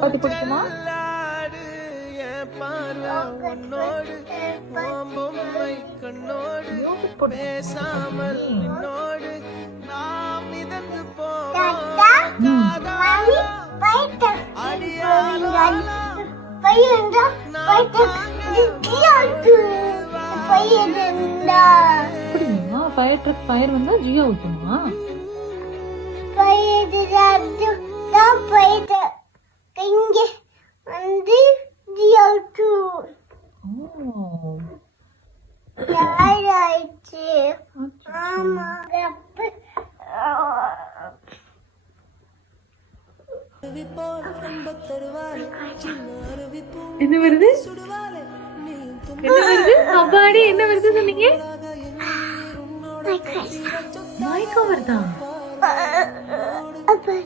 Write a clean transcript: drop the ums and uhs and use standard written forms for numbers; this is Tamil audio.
பாட்டு பிடிக்குமா? ஃபயர் ட்ரக் ஃபயர் வந்தா ஜியோ ஊத்துமா? இங்க வந்து ஜியோ டூ ஆயிடுச்சு. ஆமா என்ன வருது? என்ன வருது? அப்பாடி என்ன வருது சொன்னீங்க? மைக்கா வருதா? அப்படி